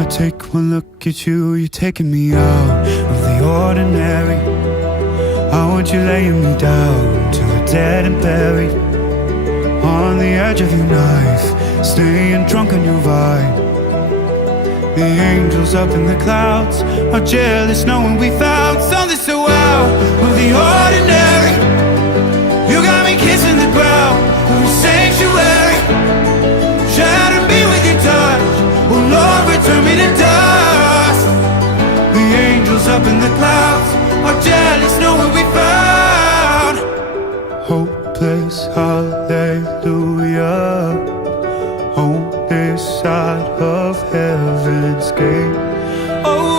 I take one look at you, you're taking me out of the ordinary. I want you laying me down to a dead and buried, on the edge of your knife, staying drunk on your vine. The angels up in the clouds are jealous knowing we found something so out of the ordinary. You got me kissing the ground of a sanctuary, shatter me with your touch, oh Lord, return me to dust. The angels up in the clouds are jealous knowing we found hopeless hallelujah on this side of heaven's gate. Oh,